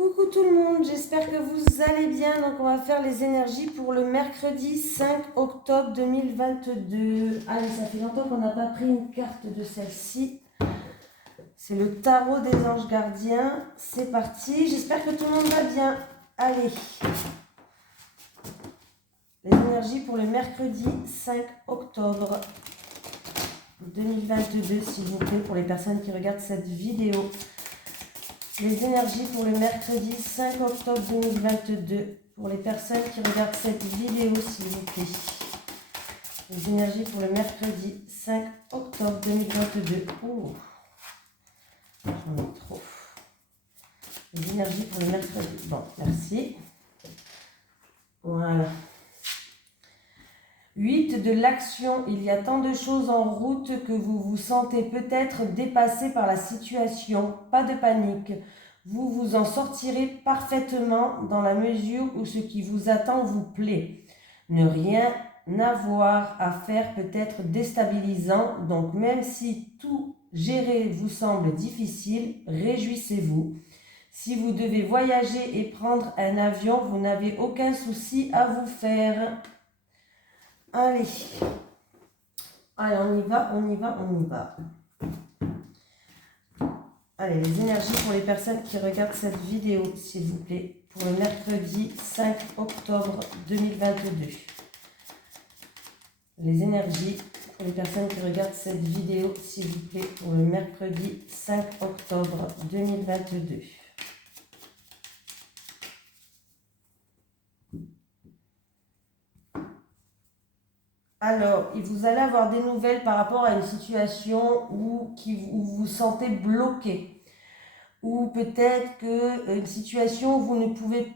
Coucou tout le monde, j'espère que vous allez bien. Donc on va faire les énergies pour le mercredi 5 octobre 2022. Allez, ça fait longtemps qu'on n'a pas pris une carte de celle-ci. C'est le tarot des anges gardiens. C'est parti, j'espère que tout le monde va bien. Allez, les énergies pour le mercredi 5 octobre 2022, s'il vous plaît, pour les personnes qui regardent cette vidéo. Les énergies pour le mercredi 5 octobre 2022. Pour les personnes qui regardent cette vidéo, s'il vous plaît. Les énergies pour le mercredi 5 octobre 2022. Oh, j'en ai trop. Les énergies pour le mercredi. Bon, merci. Voilà. 8 de l'action. Il y a tant de choses en route que vous vous sentez peut-être dépassé par la situation. Pas de panique. Vous vous en sortirez parfaitement dans la mesure où ce qui vous attend vous plaît. Ne rien avoir à faire peut être déstabilisant. Donc même si tout gérer vous semble difficile, réjouissez-vous. Si vous devez voyager et prendre un avion, vous n'avez aucun souci à vous faire. Allez, on y va, on y va, on y va. Allez, les énergies pour les personnes qui regardent cette vidéo, s'il vous plaît, pour le mercredi 5 octobre 2022. Les énergies pour les personnes qui regardent cette vidéo, s'il vous plaît, pour le mercredi 5 octobre 2022. Alors, vous allez avoir des nouvelles par rapport à une situation où vous vous sentez bloqué. Ou peut-être qu'une situation où vous ne pouvez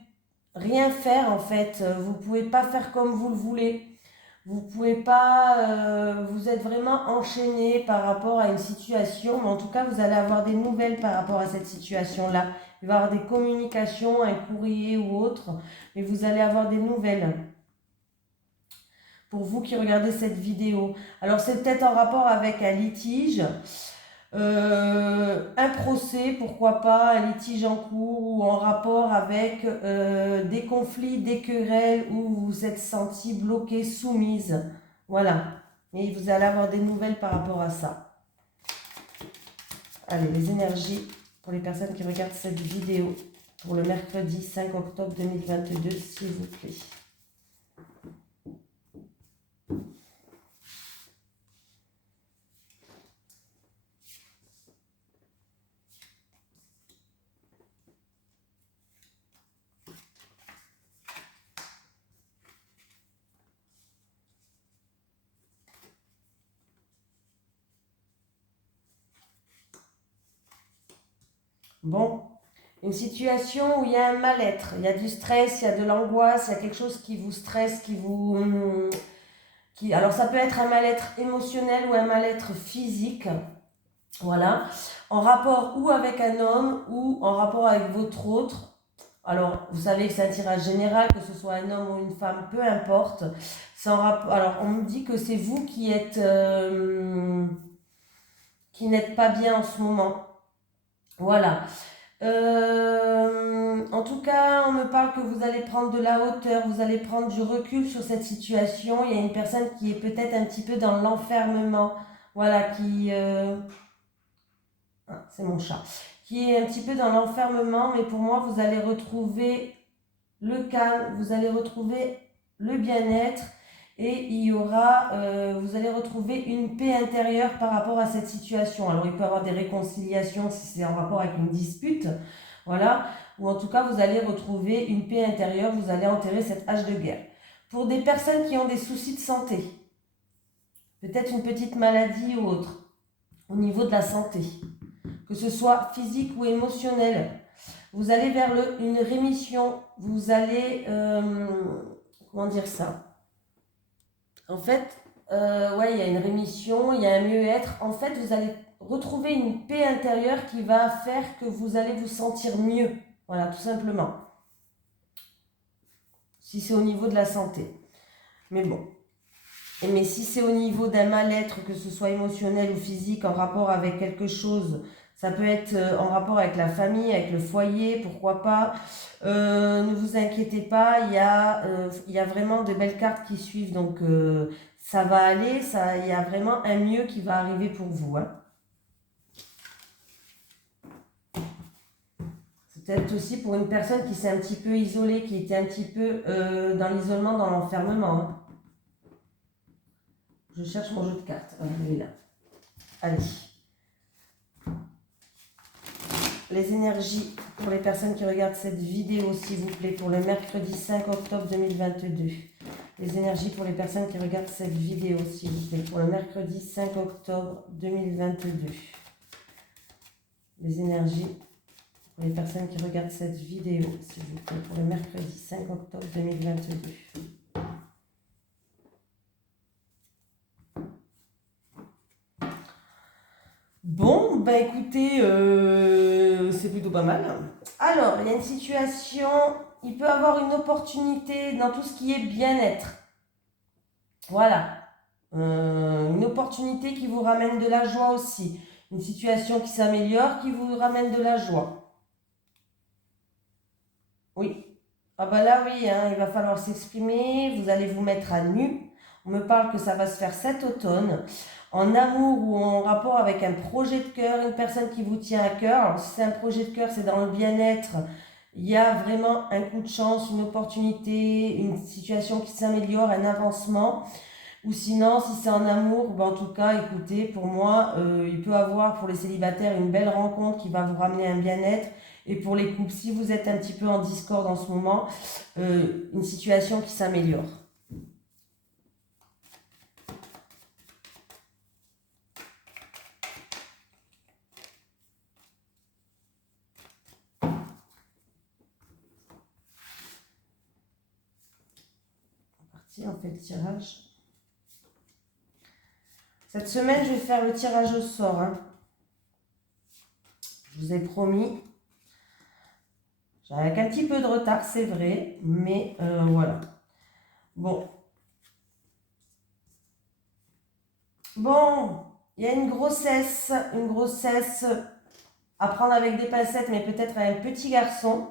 rien faire en fait. Vous ne pouvez pas faire comme vous le voulez. Vous ne pouvez pas... vous êtes vraiment enchaîné par rapport à une situation. Mais en tout cas, vous allez avoir des nouvelles par rapport à cette situation-là. Il va y avoir des communications, un courrier ou autre. Mais vous allez avoir des nouvelles. Pour vous qui regardez cette vidéo. Alors c'est peut-être en rapport avec un litige, un procès, pourquoi pas, un litige en cours ou en rapport avec des conflits, des querelles où vous vous êtes senti bloqué, soumise. Voilà. Et vous allez avoir des nouvelles par rapport à ça. Allez, les énergies pour les personnes qui regardent cette vidéo pour le mercredi 5 octobre 2022, s'il vous plaît. Bon, une situation où il y a un mal-être, il y a du stress, il y a de l'angoisse, il y a quelque chose qui vous stresse, alors ça peut être un mal-être émotionnel ou un mal-être physique, voilà, en rapport ou avec un homme ou en rapport avec votre autre. Alors, vous savez que c'est un tirage général, que ce soit un homme ou une femme, peu importe. Alors, on me dit que c'est vous qui n'êtes pas bien en ce moment. Voilà. En tout cas, on me parle que vous allez prendre de la hauteur, vous allez prendre du recul sur cette situation. Il y a une personne qui est peut-être un petit peu dans l'enfermement, voilà, c'est mon chat, qui est un petit peu dans l'enfermement, mais pour moi, vous allez retrouver le calme, vous allez retrouver le bien-être et vous allez retrouver une paix intérieure par rapport à cette situation. Alors, il peut y avoir des réconciliations si c'est en rapport avec une dispute, voilà, ou en tout cas, vous allez retrouver une paix intérieure, vous allez enterrer cette hache de guerre. Pour des personnes qui ont des soucis de santé, peut-être une petite maladie ou autre, au niveau de la santé, que ce soit physique ou émotionnelle, vous allez vers une rémission, vous allez, comment dire ça? En fait, ouais, il y a une rémission, il y a un mieux-être. En fait, vous allez retrouver une paix intérieure qui va faire que vous allez vous sentir mieux. Voilà, tout simplement. Si c'est au niveau de la santé. Mais bon. Mais si c'est au niveau d'un mal-être, que ce soit émotionnel ou physique, en rapport avec quelque chose Ça peut être en rapport avec la famille, avec le foyer, pourquoi pas. Ne vous inquiétez pas, il y a vraiment de belles cartes qui suivent, donc ça va aller, il y a vraiment un mieux qui va arriver pour vous. Hein. C'est peut-être aussi pour une personne qui s'est un petit peu isolée, qui était un petit peu dans l'isolement, dans l'enfermement. Hein. Je cherche mon jeu de cartes. Ah, il est là. Allez. Les énergies pour les personnes qui regardent cette vidéo, s'il vous plaît, pour le mercredi 5 octobre 2022. Les énergies pour les personnes qui regardent cette vidéo, s'il vous plaît, pour le mercredi 5 octobre 2022. Les énergies pour les personnes qui regardent cette vidéo, s'il vous plaît, pour le mercredi 5 octobre 2022. Bon, bah écoutez, c'est plutôt pas mal. Alors, il y a une situation, il peut avoir une opportunité dans tout ce qui est bien-être. Voilà. Une opportunité qui vous ramène de la joie aussi. Une situation qui s'améliore, qui vous ramène de la joie. Oui. Ah bah là, oui, hein, il va falloir s'exprimer, vous allez vous mettre à nu. On me parle que ça va se faire cet automne. En amour ou en rapport avec un projet de cœur, une personne qui vous tient à cœur. Alors, si c'est un projet de cœur, c'est dans le bien-être. Il y a vraiment un coup de chance, une opportunité, une situation qui s'améliore, un avancement. Ou sinon, si c'est en amour, ben en tout cas, écoutez, pour moi, il peut avoir pour les célibataires une belle rencontre qui va vous ramener un bien-être. Et pour les couples, si vous êtes un petit peu en discorde en ce moment, une situation qui s'améliore. On fait le tirage. Cette semaine, je vais faire le tirage au sort. Hein. Je vous ai promis. Avec un petit peu de retard, c'est vrai, mais voilà. Bon. Bon, il y a une grossesse à prendre avec des pincettes, mais peut-être un petit garçon.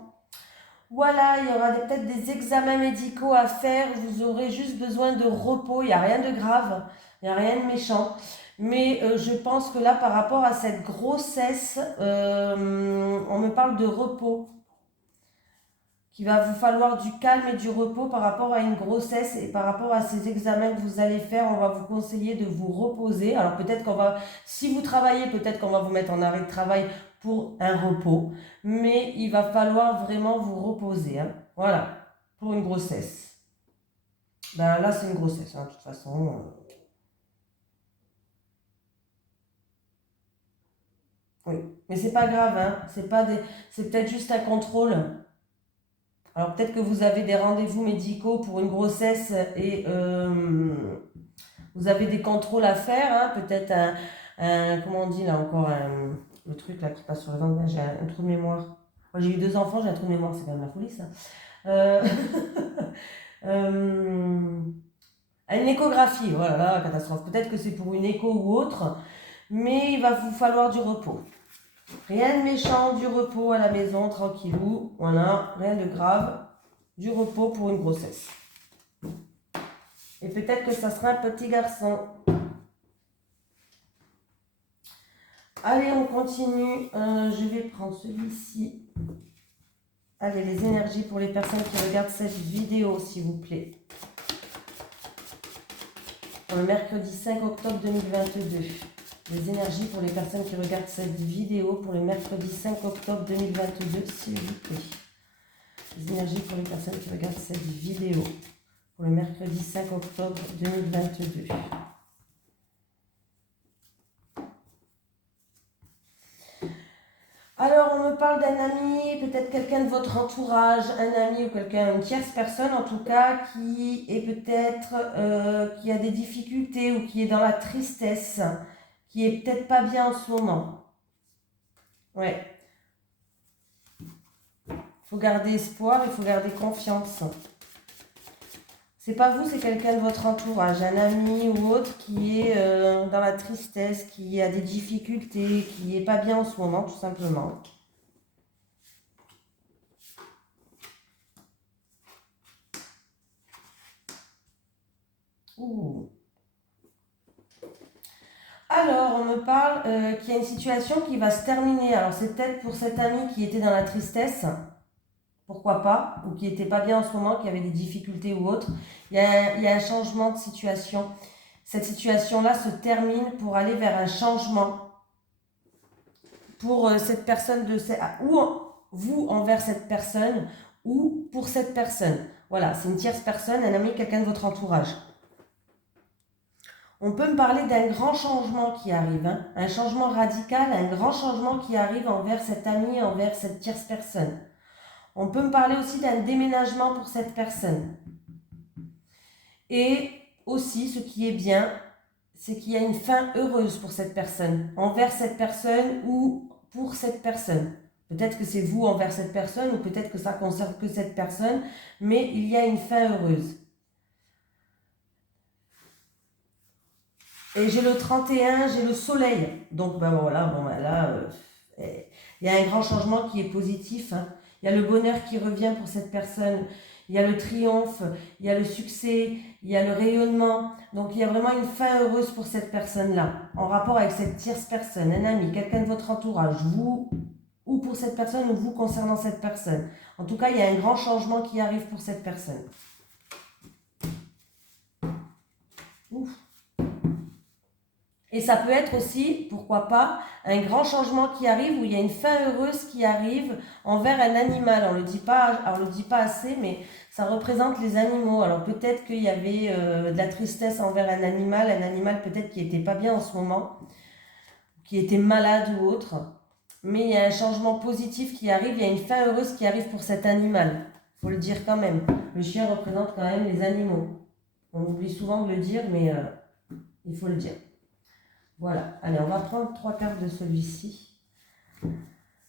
Voilà, il y aura peut-être des examens médicaux à faire, vous aurez juste besoin de repos, il n'y a rien de grave, il n'y a rien de méchant. Mais je pense que là, par rapport à cette grossesse, on me parle de repos, qu'il va vous falloir du calme et du repos par rapport à une grossesse et par rapport à ces examens que vous allez faire, on va vous conseiller de vous reposer. Alors peut-être qu'on va, si vous travaillez, peut-être qu'on va vous mettre en arrêt de travail pour un repos, mais il va falloir vraiment vous reposer. Hein. Voilà, pour une grossesse. Ben là, c'est une grossesse, hein, de toute façon. Oui, mais c'est pas grave, hein. C'est peut-être juste un contrôle. Alors peut-être que vous avez des rendez-vous médicaux pour une grossesse et vous avez des contrôles à faire, hein, peut-être comment on dit là encore, le truc là qui passe sur le ventre, j'ai un trou de mémoire. Moi j'ai eu 2 enfants, j'ai un trou de mémoire, c'est quand même la folie ça. Une échographie, voilà, catastrophe. Peut-être que c'est pour une écho ou autre, mais il va vous falloir du repos. Rien de méchant, du repos à la maison, tranquillou, voilà, rien de grave, du repos pour une grossesse. Et peut-être que ça sera un petit garçon. Allez, on continue. Je vais prendre celui-ci. Allez, les énergies pour les personnes qui regardent cette vidéo, s'il vous plaît. Pour le mercredi 5 octobre 2022. Les énergies pour les personnes qui regardent cette vidéo pour le mercredi 5 octobre 2022, s'il vous plaît. Les énergies pour les personnes qui regardent cette vidéo pour le mercredi 5 octobre 2022. Alors, on me parle d'un ami, peut-être quelqu'un de votre entourage, un ami ou quelqu'un, une tierce personne en tout cas, qui est peut-être, qui a des difficultés ou qui est dans la tristesse, qui est peut-être pas bien en ce moment. Ouais. Il faut garder espoir, il faut garder confiance. C'est pas vous, c'est quelqu'un de votre entourage, un ami ou autre qui est dans la tristesse, qui a des difficultés, qui est pas bien en ce moment, tout simplement. Ouh. Alors, on me parle qu'il y a une situation qui va se terminer. Alors, c'est peut-être pour cet ami qui était dans la tristesse, pourquoi pas, ou qui n'était pas bien en ce moment, qui avait des difficultés ou autre. Il y a un changement de situation. Cette situation-là se termine pour aller vers un changement pour cette personne, ou vous envers cette personne, ou pour cette personne. Voilà, c'est une tierce personne, un ami, quelqu'un de votre entourage. On peut me parler d'un grand changement qui arrive, hein, un changement radical, un grand changement qui arrive envers cet ami, envers cette tierce personne. On peut me parler aussi d'un déménagement pour cette personne. Et aussi, ce qui est bien, c'est qu'il y a une fin heureuse pour cette personne, envers cette personne ou pour cette personne. Peut-être que c'est vous envers cette personne ou peut-être que ça ne concerne que cette personne, mais il y a une fin heureuse. Et j'ai le 31, j'ai le soleil. Donc ben voilà, bon ben là, il y a un grand changement qui est positif, hein. Il y a le bonheur qui revient pour cette personne. Il y a le triomphe, il y a le succès, il y a le rayonnement. Donc il y a vraiment une fin heureuse pour cette personne-là, en rapport avec cette tierce personne, un ami, quelqu'un de votre entourage, vous, ou pour cette personne, ou vous concernant cette personne. En tout cas, il y a un grand changement qui arrive pour cette personne. Ouf. Et ça peut être aussi, pourquoi pas, un grand changement qui arrive où il y a une fin heureuse qui arrive envers un animal. On le dit pas assez, mais ça représente les animaux. Alors peut-être qu'il y avait de la tristesse envers un animal peut-être qui n'était pas bien en ce moment, qui était malade ou autre. Mais il y a un changement positif qui arrive, il y a une fin heureuse qui arrive pour cet animal. Il faut le dire quand même. Le chien représente quand même les animaux. On oublie souvent de le dire, mais il faut le dire. Voilà, allez, on va prendre 3 cartes de celui-ci.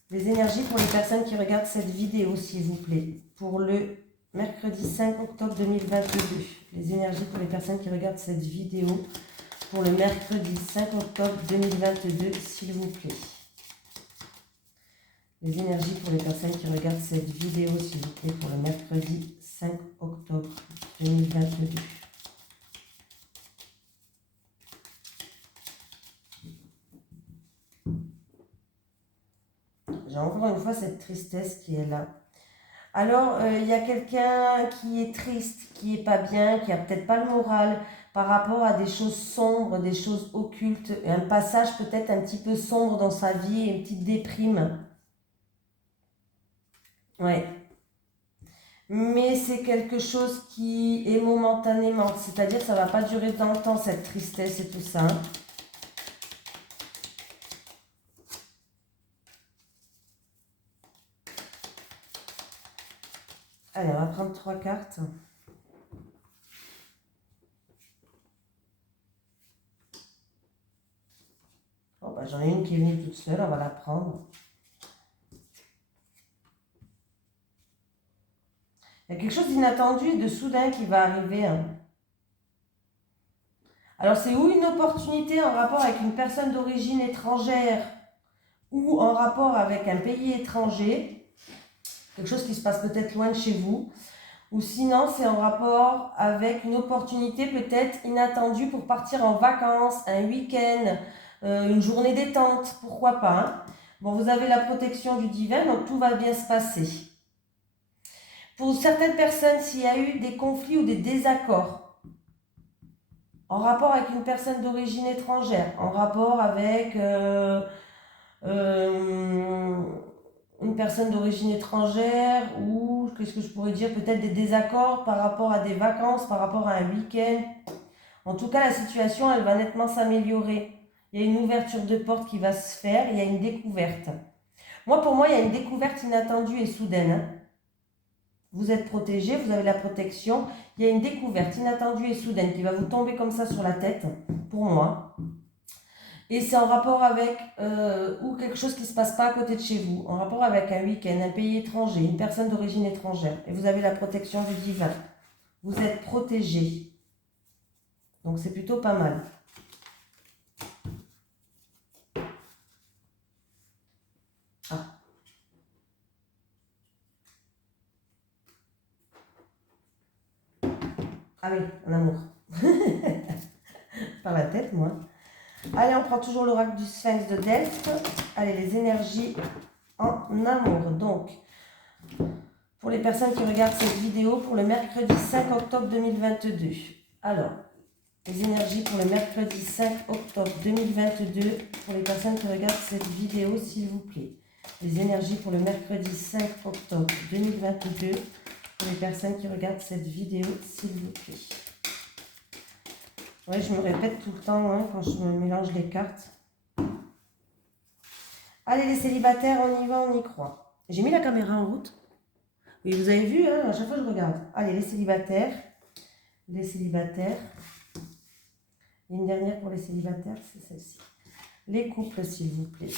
Les énergies pour les personnes qui regardent cette vidéo, s'il vous plaît. Pour le mercredi 5 octobre 2022. Les énergies pour les personnes qui regardent cette vidéo. Pour le mercredi 5 octobre 2022, s'il vous plaît. Les énergies pour les personnes qui regardent cette vidéo, s'il vous plaît. Pour le mercredi 5 octobre 2022. J'ai encore une fois cette tristesse qui est là. Alors, il y a quelqu'un qui est triste, qui est pas bien, qui a peut-être pas le moral par rapport à des choses sombres, des choses occultes, un passage peut-être un petit peu sombre dans sa vie, une petite déprime. Ouais. Mais c'est quelque chose qui est momentanément, c'est-à-dire que ça va pas durer dans le temps, cette tristesse et tout ça, hein. Allez, on va prendre 3 cartes. Bon, bah, j'en ai une qui est venue toute seule, on va la prendre. Il y a quelque chose d'inattendu et de soudain qui va arriver, hein. Alors, c'est ou une opportunité en rapport avec une personne d'origine étrangère ou en rapport avec un pays étranger, quelque chose qui se passe peut-être loin de chez vous, ou sinon c'est en rapport avec une opportunité peut-être inattendue pour partir en vacances, un week-end, une journée détente, pourquoi pas, hein. Bon, vous avez la protection du divin, donc tout va bien se passer. Pour certaines personnes, s'il y a eu des conflits ou des désaccords en rapport avec une personne d'origine étrangère, en rapport avec une personne d'origine étrangère ou, qu'est-ce que je pourrais dire, peut-être des désaccords par rapport à des vacances, par rapport à un week-end. En tout cas, la situation, elle va nettement s'améliorer. Il y a une ouverture de porte qui va se faire, il y a une découverte. Pour moi, il y a une découverte inattendue et soudaine, hein. Vous êtes protégé, vous avez la protection. Il y a une découverte inattendue et soudaine qui va vous tomber comme ça sur la tête, pour moi. Et c'est en rapport avec ou quelque chose qui ne se passe pas à côté de chez vous, en rapport avec un week-end, un pays étranger, une personne d'origine étrangère. Et vous avez la protection du divin. vous êtes protégé. Donc c'est plutôt pas mal. Ah. Ah oui, en amour. Par la tête, moi. Allez, on prend toujours l'oracle du Sphinx de Delphes. Allez, les énergies en amour. Donc, pour les personnes qui regardent cette vidéo, pour le mercredi 5 octobre 2022. Alors, les énergies pour le mercredi 5 octobre 2022, pour les personnes qui regardent cette vidéo, s'il vous plaît. Les énergies pour le mercredi 5 octobre 2022, pour les personnes qui regardent cette vidéo, s'il vous plaît. Oui, je me répète tout le temps hein, quand je me mélange les cartes. Allez, les célibataires, on y va, on y croit. J'ai mis la caméra en route. Oui, vous avez vu, hein, à chaque fois je regarde. Allez, les célibataires. Les célibataires. Et une dernière pour les célibataires, c'est celle-ci. Les couples, s'il vous plaît.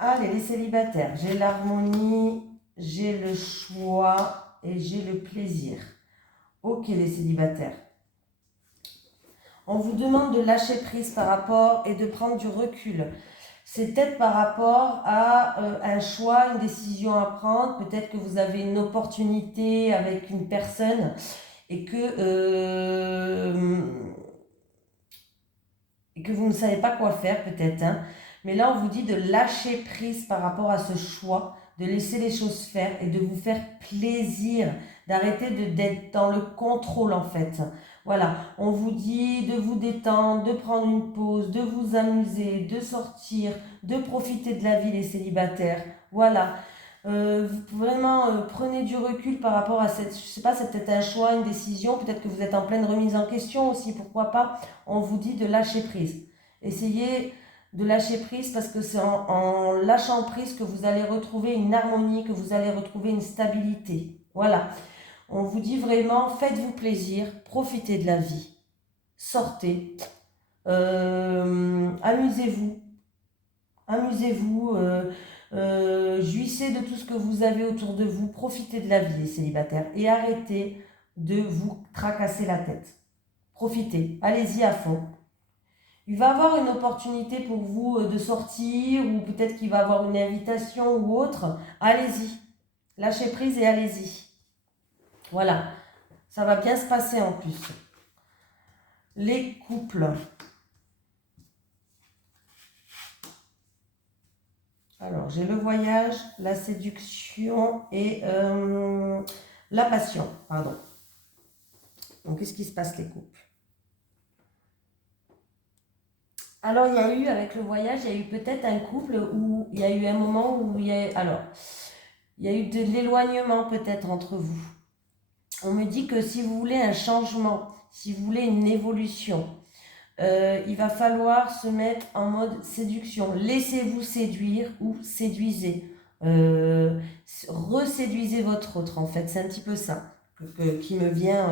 Allez, les célibataires. J'ai l'harmonie, j'ai le choix et j'ai le plaisir. Ok, les célibataires. On vous demande de lâcher prise par rapport et de prendre du recul. C'est peut-être par rapport à un choix, une décision à prendre. Peut-être que vous avez une opportunité avec une personne et que vous ne savez pas quoi faire peut-être. Hein. Mais là, on vous dit de lâcher prise par rapport à ce choix, de laisser les choses faire et de vous faire plaisir, d'arrêter d'être dans le contrôle en fait. Voilà, on vous dit de vous détendre, de prendre une pause, de vous amuser, de sortir, de profiter de la vie les célibataires. Voilà, vraiment prenez du recul par rapport à cette, je sais pas, c'est peut-être un choix, une décision, peut-être que vous êtes en pleine remise en question aussi, pourquoi pas. On vous dit de lâcher prise. Essayez de lâcher prise parce que c'est en lâchant prise que vous allez retrouver une harmonie, que vous allez retrouver une stabilité. Voilà. On vous dit vraiment, faites-vous plaisir, profitez de la vie, sortez, amusez-vous, jouissez de tout ce que vous avez autour de vous, profitez de la vie les célibataires et arrêtez de vous tracasser la tête. Profitez, allez-y à fond. Il va avoir une opportunité pour vous de sortir ou peut-être qu'il va avoir une invitation ou autre. Allez-y, lâchez prise et allez-y. Voilà, ça va bien se passer en plus. Les couples. Alors, j'ai le voyage, la séduction et la passion. Pardon. Donc, qu'est-ce qui se passe les couples? Alors, il y a eu, avec le voyage, il y a eu peut-être un couple où il y a eu un moment où il y a... Alors, il y a eu de l'éloignement peut-être entre vous. On me dit que si vous voulez un changement, si vous voulez une évolution, il va falloir se mettre en mode séduction. Laissez-vous séduire ou séduisez. Reséduisez votre autre en fait. C'est un petit peu ça qui me vient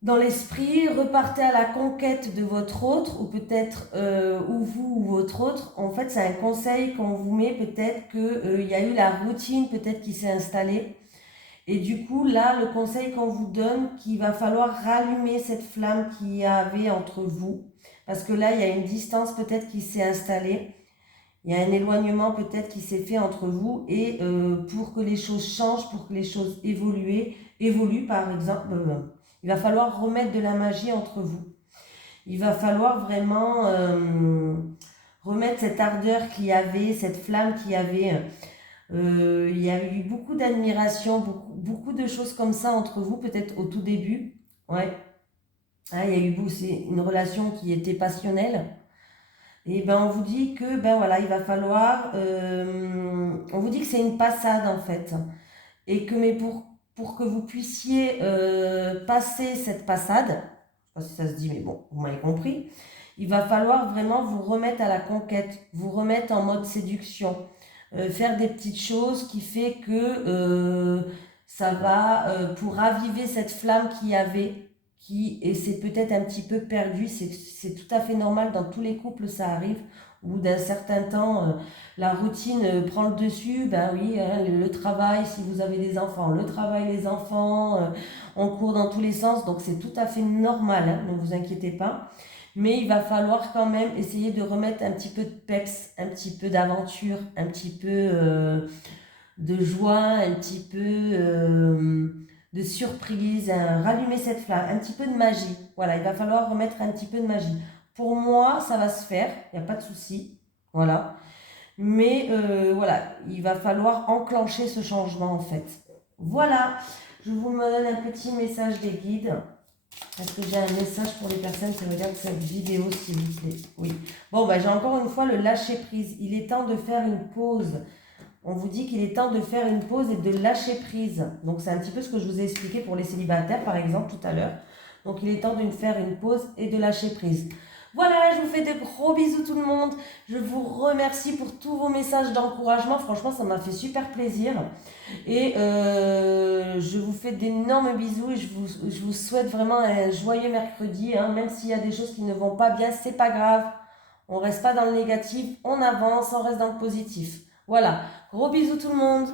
dans l'esprit. Repartez à la conquête de votre autre ou peut-être ou vous ou votre autre. En fait, c'est un conseil qu'on vous met. Peut-être qu'il y a eu la routine peut-être qui s'est installée. Et du coup, là, le conseil qu'on vous donne, qu'il va falloir rallumer cette flamme qu'il y avait entre vous. Parce que là, il y a une distance peut-être qui s'est installée. Il y a un éloignement peut-être qui s'est fait entre vous. Et pour que les choses changent, pour que les choses évoluent par exemple, il va falloir remettre de la magie entre vous. Il va falloir vraiment remettre cette ardeur qu'il y avait, cette flamme qu'il y avait. Il y a eu beaucoup d'admiration, beaucoup de choses comme ça entre vous, peut-être au tout début. Ouais. Hein, il y a eu c'est une relation qui était passionnelle. Et ben on vous dit que ben voilà, il va falloir. On vous dit que c'est une passade en fait. Et que mais pour que vous puissiez passer cette passade, je ne sais pas si ça se dit, mais bon, vous m'avez compris. Il va falloir vraiment vous remettre à la conquête, vous remettre en mode séduction. faire des petites choses qui fait que ça va pour raviver cette flamme qu'il y avait, et c'est peut-être un petit peu perdu, c'est tout à fait normal, dans tous les couples ça arrive, au bout d'un certain temps, la routine prend le dessus, ben oui, hein, le travail, si vous avez des enfants, le travail, les enfants, on court dans tous les sens, donc c'est tout à fait normal, hein, ne vous inquiétez pas. Mais il va falloir quand même essayer de remettre un petit peu de peps, un petit peu d'aventure, un petit peu de joie, un petit peu de surprise, hein, rallumer cette flamme, un petit peu de magie. Voilà, il va falloir remettre un petit peu de magie. Pour moi, ça va se faire, il n'y a pas de souci. Voilà. Mais voilà, il va falloir enclencher ce changement en fait. Voilà, je vous donne un petit message des guides. Est-ce que j'ai un message pour les personnes qui regardent cette vidéo, s'il vous plaît? Oui. Bon, bah, j'ai encore une fois le lâcher prise. Il est temps de faire une pause. On vous dit qu'il est temps de faire une pause et de lâcher prise. Donc, c'est un petit peu ce que je vous ai expliqué pour les célibataires, par exemple, tout à l'heure. Donc, il est temps de faire une pause et de lâcher prise. Voilà, je vous fais de gros bisous tout le monde. Je vous remercie pour tous vos messages d'encouragement. Franchement, ça m'a fait super plaisir. Et je vous fais d'énormes bisous et je vous souhaite vraiment un joyeux mercredi. Hein. Même s'il y a des choses qui ne vont pas bien, c'est pas grave. On reste pas dans le négatif, on avance, on reste dans le positif. Voilà, gros bisous tout le monde.